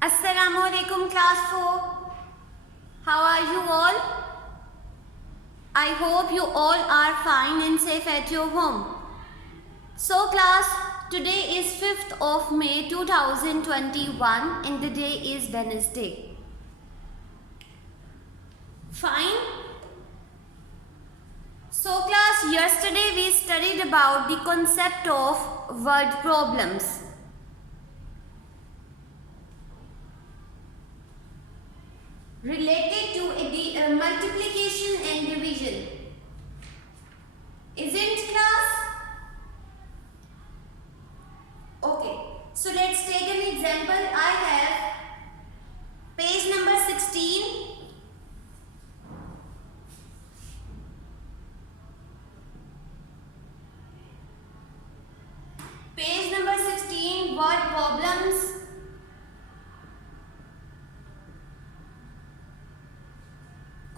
Assalamualaikum class 4. How are you all? I hope you all are fine and safe at your home. So class, today is 5th of May 2021 and the day is Wednesday. Fine. So class, yesterday we studied about the concept of word problems. Related to the multiplication and division. Isn't class? Okay, so let's take an example. I have page number 16. Page number 16, word problems.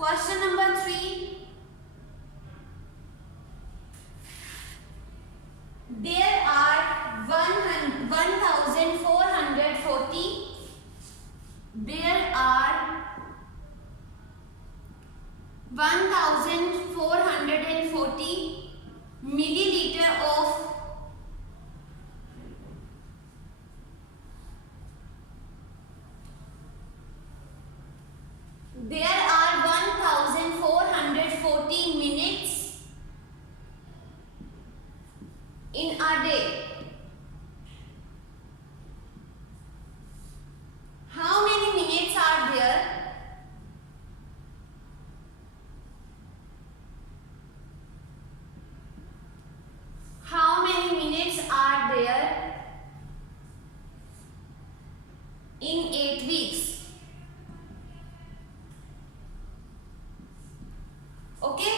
Question number 3. There are 1440. There are 1440 milliliter of There are 1440 minutes in a day. How many minutes are there? How many minutes are there in 8 weeks? Okay,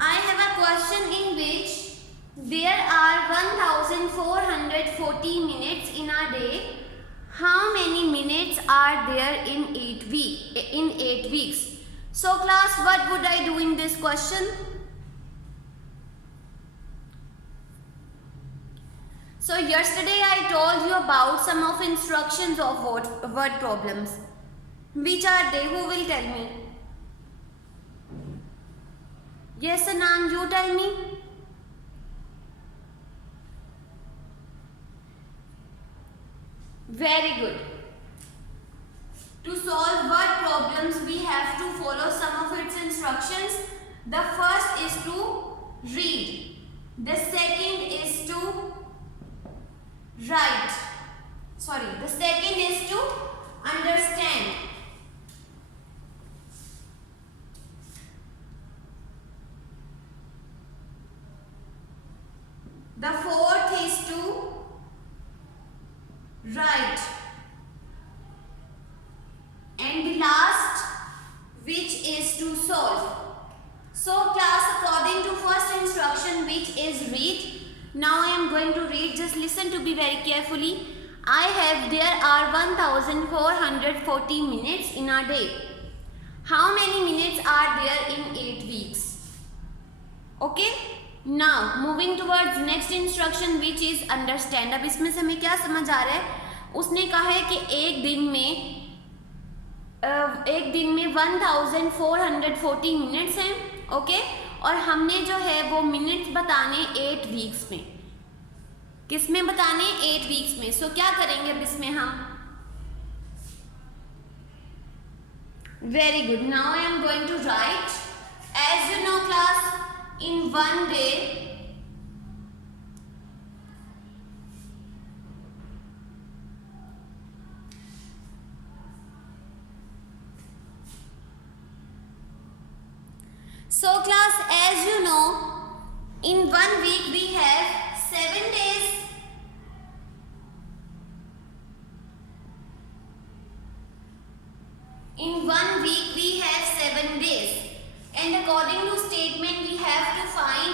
I have a question in which there are 1440 minutes in a day. How many minutes are there in 8 weeks? So class, what would I do in this question? So yesterday I told you about some of instructions of word problems. Which are they? Who will tell me? Yes, Anand, you tell me. Very good. To solve word problems, we have to follow some of its instructions. The first is to read. The second is to write. The second is to understand. The fourth is to write. And the last, which is to solve. So class, according to first instruction, which is read. Now I am going to read. Just listen to me very carefully. There are 1440 minutes in a day. How many minutes are there in 8 weeks? Okay. Now moving towards next instruction, which is understand. अब इसमें से हमें क्या समझ आ रहा है? उसने कहा है कि एक दिन में 1440 मिनट्स हैं. ओके, और हमने जो है वो मिनट्स बताने 8 वीक्स में. किस में बताने? 8 वीक्स में. सो क्या करेंगे अब इसमें हम? Very good. Now I am going to write. As you know class, in one day so class, as you know, in 1 week we have 7 days. In 1 week we have 7 days. And according to statement we have to find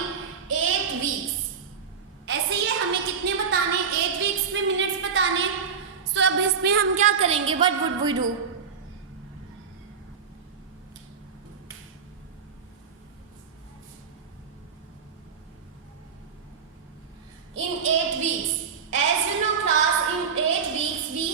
8 weeks. ऐसे ही हमें कितने बताने? 8 weeks में minutes बताने. So अब इसमें हम क्या करेंगे? What would we do? In 8 weeks, as you know class, in 8 weeks we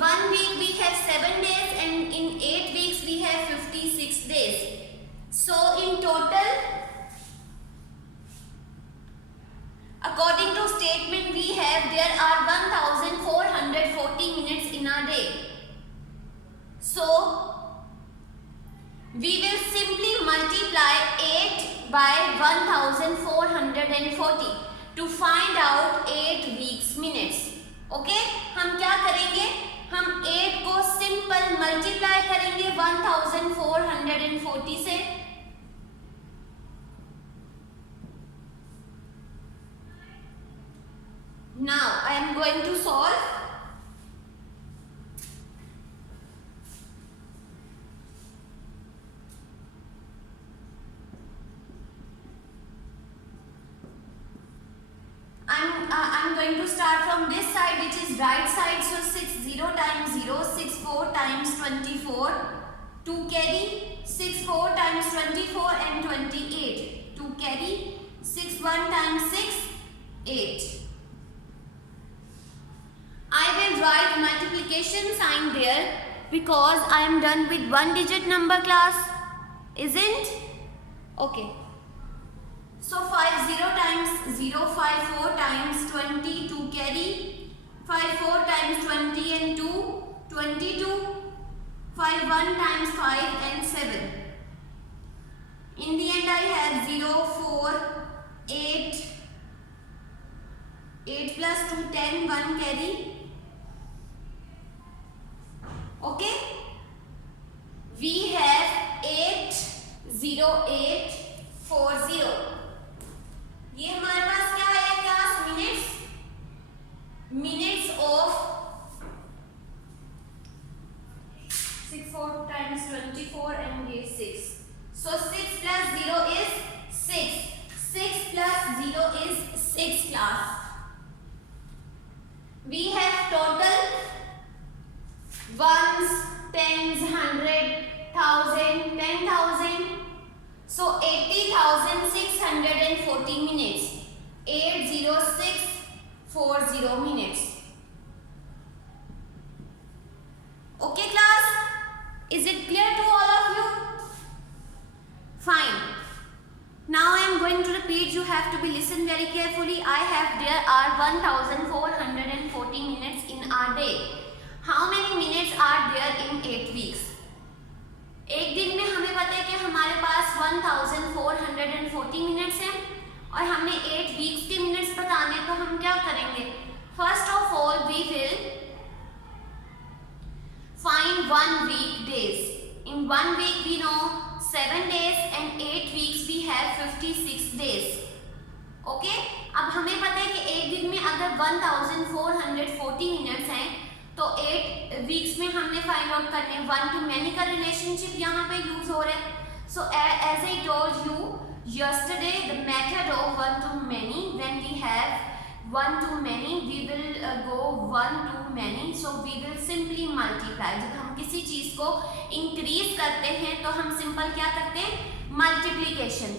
1 week we have 7 days and in 8 weeks we have 56 days. So in total, according to statement we have, there are 1440 minutes in a day. So we will simply multiply 8 by 1440 to find out 8 weeks minutes. Okay, हम क्या करेंगे, हम 8 को simple multiply करेंगे 1440 से. Now I am going to solve. I'm going to start from this side, which is right side. So 60 times 0, 64 times 24, 2 carry, 64 times 24 and 28, 2 carry, 61 times 6, 8. I will write multiplication sign there because I am done with one digit number class, isn't? Okay. So 50 times 0, 54 times 20, 2 carry, 54 times 20 and 2, 22, 51 times 5 and 7. In the end I have 0, 4, 8, 8 plus 2, 10, 1 carry. Okay, we have 80840. ये हमारे पास क्या है class, minutes of 64 times 24 and ये 6. So 6 plus 0 is 6. 6 plus 0 is 6 class. We have total ones, tens, 100, 1000, 10,000. So 80,640 minutes. 80640 minutes. Okay class? Is it clear to all of you? Fine. Now I am going to repeat. You have to be listen very carefully. There are 1440 minutes in our day. How many minutes are there in 8 weeks? एक दिन में हमें पता है कि हमारे पास 1440 minutes हैं और हमने 8 वीक्स के मिनट्स बताने, तो हम क्या करेंगे, first of all we will find 1 week days. In 1 week we know 7 days and 8 weeks we have 56 days. Okay, अब हमें पता है कि एक दिन में अगर 1440 मिनट्स हैं तो 8 वीक्स में हमने फाइंड आउट करने 1 to many का रिलेशनशिप यहाँ पे यूज हो रहा है. So as I told you yesterday, the method of 1 to many, when we have 1 to many we will go 1 to many. So we will simply multiply. जब हम किसी चीज को इंक्रीज करते हैं तो हम सिंपल क्या करते हैं, multiplication.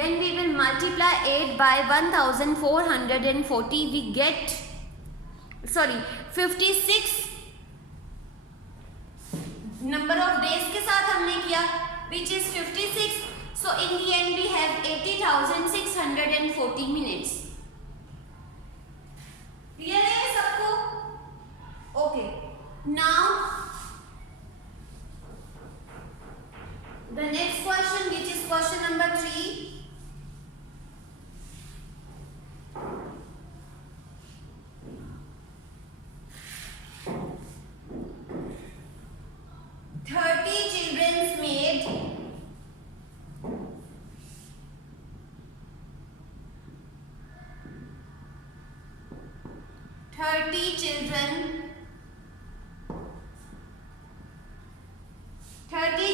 When we will multiply 8 by 1440 we get 56 number of days के साथ हमने किया, which is 56. So in the end we have 80,640 minutes. Clear है सबको? Okay. Now the next question, which is question number 3.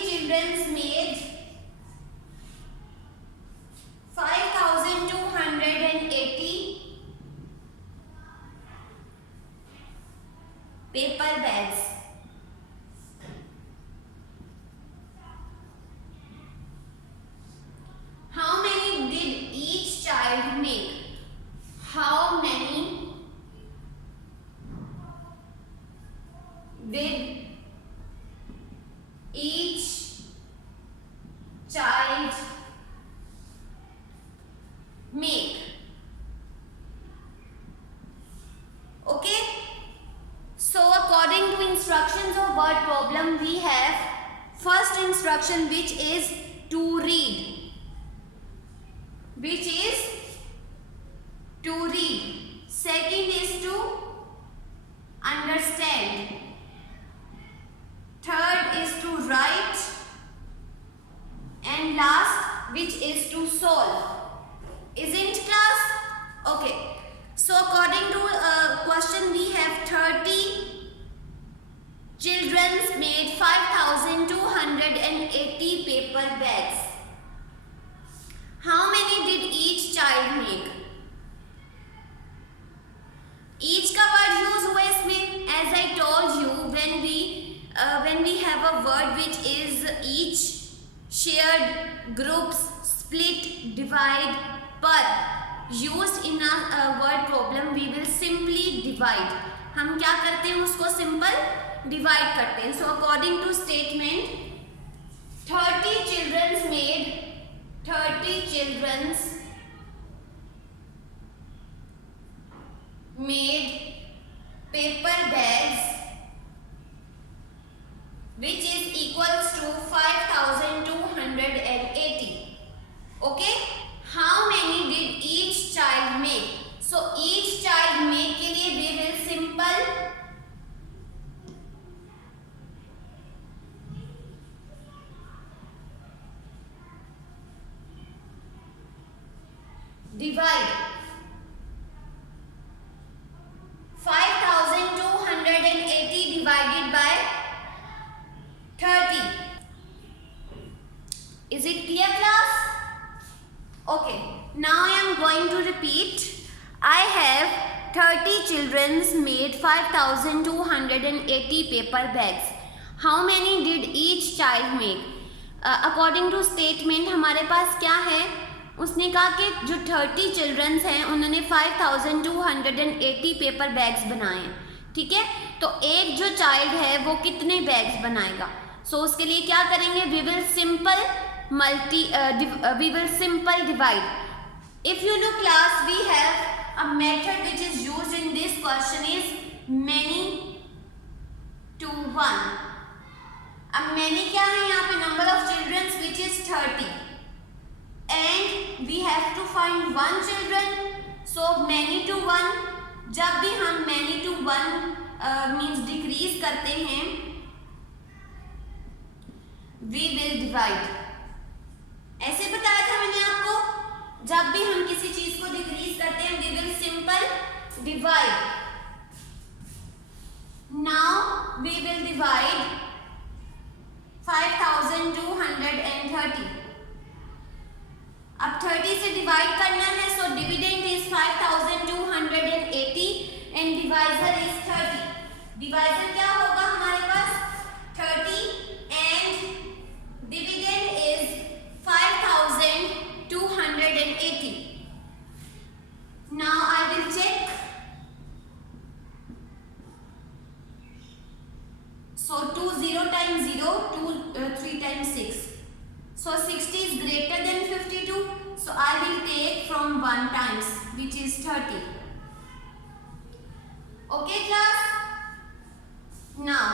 Children's made 5,280 paper bags. How many did each child make? How many with each child make. Okay, so according to instructions of word problem, we have first instruction, which is to read, second is to understand, third is to write, and last, which is to solve. Isn't class? Okay, so according to question, we have 30 children made 5280 paper bags. How many did each child make? Each का word use हुआ इसमें. As I told you, when we have a word which is each, shared, groups, split, divide, per used in a word problem, we will simply divide. हम क्या करते हैं, उसको simple divide करते हैं. So according to statement, 30 children made paper bags, which is equals to 5280. Okay, how many did each child make? So each child make के लिए we will simple divide 5280 divided by 30. Is it clear, class? Okay, now I am going to repeat. I have 30 children made 5280 paper bags. How many did each child make? According to statement हमारे पास क्या है, उसने कहा कि जो 30 children's हैं उन्होंने 5280 paper bags बनाए हैं. ठीक है, तो एक जो चाइल्ड है वो कितने बैग्स बनाएगा? सो उसके लिए क्या करेंगे, we will simple divide. If you know class, we have a method which is used in this question is many to 1. अब many क्या है यहाँ पे, number of childrens which is 30, and we have to find one children. So many to 1, जब भी हम many to 1 means decrease करते हैं, we will divide. ऐसे बताया था मैंने आपको, जब भी हम किसी चीज को डिक्रीज करते हैं, we will simple divide. Now we will divide 5230. अब 30 से डिवाइड करना है, so dividend is 5280 and divisor is 30. Divisor क्या होगा हमारे पास, 30 and dividend is 5280. Now I will check. So 20 times 0, 3 times 6. So 60 is greater than 52. So I will take from 1 times, which is 30. Okay, class? Now,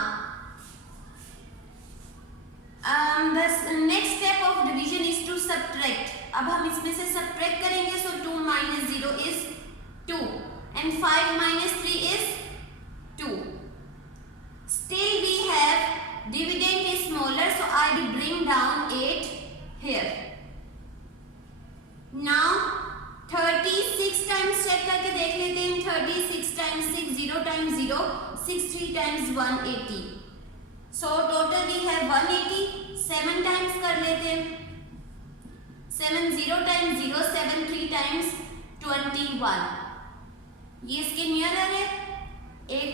the next step of division is to subtract. अब हम इसमें से subtract करेंगे. So 2 minus 0 is 2, and 5 minus 3 is 2. Still we have dividend is smaller, so I will bring down 8 here. Now 36 times check करके देख लेते हैं. 36 times 6, 0 times 0, 63 times 180. So total we have 180. 7 times कर लेते हैं. 7 0 times 0, 7 3 times 21. ये इसके near है. 8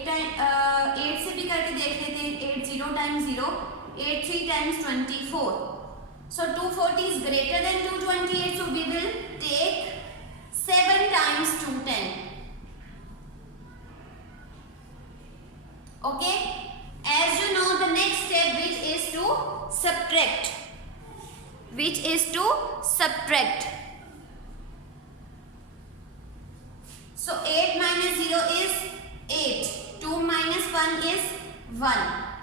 से भी करके देख लेते हैं. 8 0 times 0, 8 3 times 24. So 240 is greater than 228. So we will take 7 times 210. Okay, step, which is to subtract. Which is to subtract. So 8 minus 0 is 8. 2 minus 1 is 1.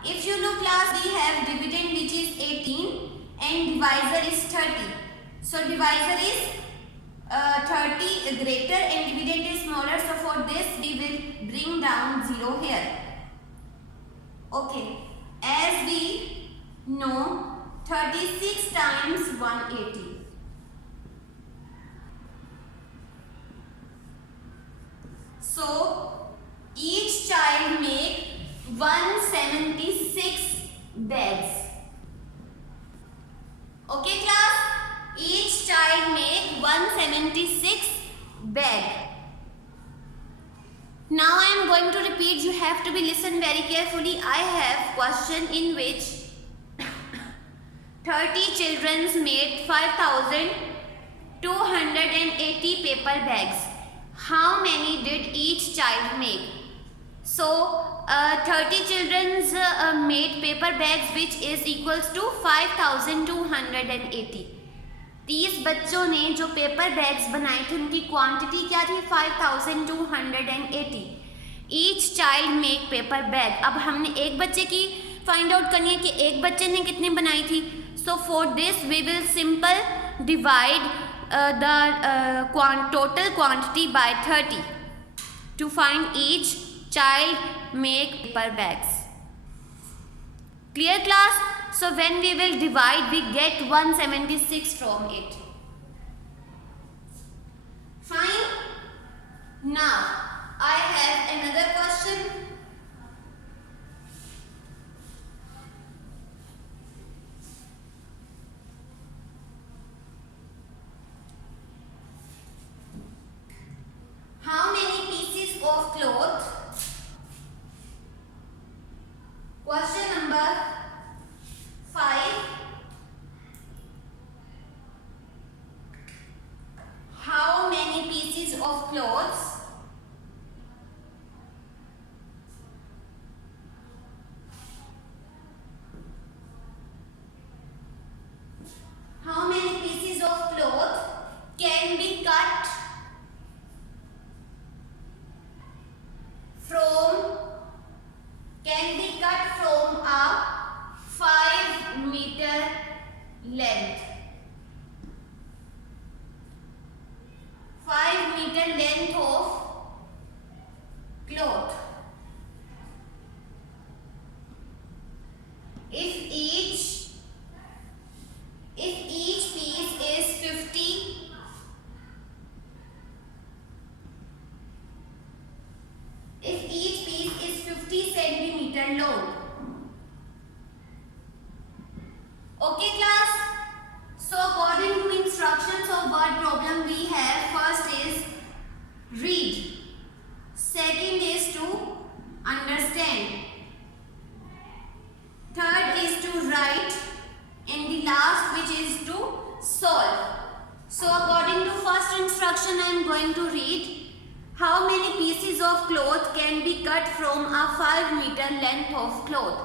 If you look class, we have dividend which is 18 and divisor is 30. So divisor is 30 greater and dividend is smaller. So for this we will bring down 0 here. Okay. As we know, 36 times 180. So each child make 176 bags. Okay class? Each child make 176 bag. Now I am going to repeat. You have to be listen very carefully. I have question in which 30 children made 5,280 paper bags. How many did each child make? So 30 children made paper bags, which is equals to 5,280. 30 बच्चों ने जो paper bags बनाए थे उनकी quantity क्या थी? 5,280. Each child make paper bag. अब हमने एक बच्चे की फाइंड आउट करनी है कि एक बच्चे ने कितनी बनाई थी. So for this we will simple divide the total quantity by 30 to find each child make paper bags. Clear class? So when we will divide, we get 176 from it. Fine. Now I have another question. How many pieces of cloth? Question number 5. How many pieces of clothes can be cut from a 5-meter length? 5-meter length of cloth. If each piece is 50, if each piece is 50 centimeter long. Okay class? So according to instructions of word problem, we have first is read, second is to understand, third is to write, and the last which is to solve. So according to first instruction, I am going to read. How many pieces of cloth can be cut from a 5-meter length of cloth?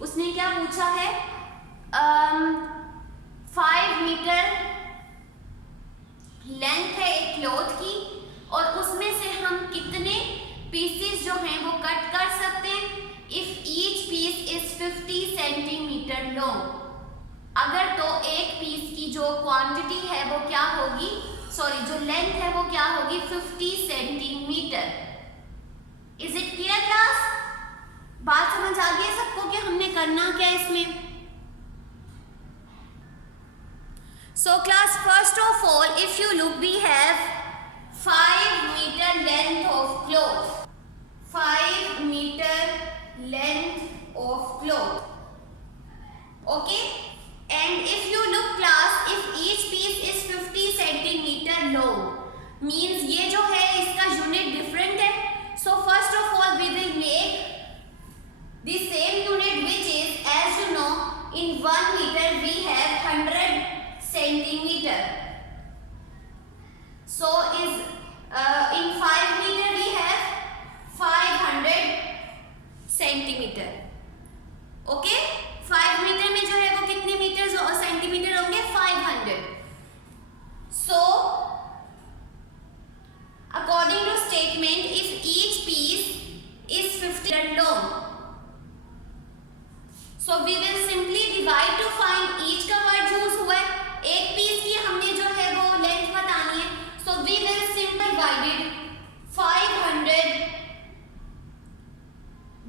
उसने क्या पूछा है? 5 metre length है एक cloth की और उसमें से हम कितने पीसेस जो हैं वो कट कर सकते हैं? If each piece is 50 centimetre long. अगर तो एक पीस की जो क्वांटिटी है वो क्या होगी, सॉरी जो लेंथ है वो क्या होगी? 50 centimetre. Is it clear class? बात समझ आ गई सबको कि हमने करना क्या इसमें? So class, first of all, if you look, we have 5-meter length of cloth. 5-meter length of cloth. Okay? And if you look class, if each piece is 50 centimeter long, means ये जो है इसका unit different है. So first of all, we will make the same unit, which is, as you know, in 1 meter we have 100 centimeter. So is in 5 meter we have 500 centimeter. Okay? 50 meter long. So we will simply divide to find each का word use हुआ है. एक piece की हमने जो है वो length बतानी है. So we will simply divide it 500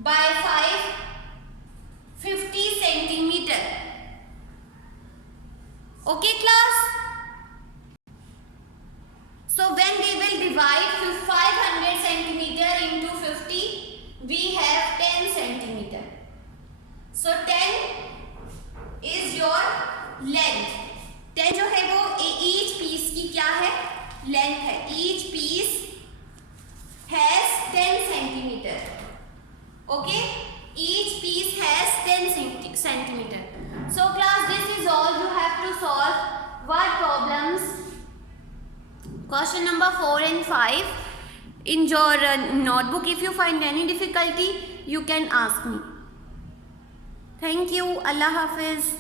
by 50 centimeter. Okay class? So when we will divide 500 centimeter into 50, we have 10 centimeter. So 10 is your length. 10 जो है वो each piece की क्या है? Length है. Each piece has 10 centimeter. Okay? Each piece has 10 centimeter. So class, this is all you have to solve word problems. Question number 4 and 5. In your notebook, if you find any difficulty, you can ask me. Thank you. Allah Hafiz.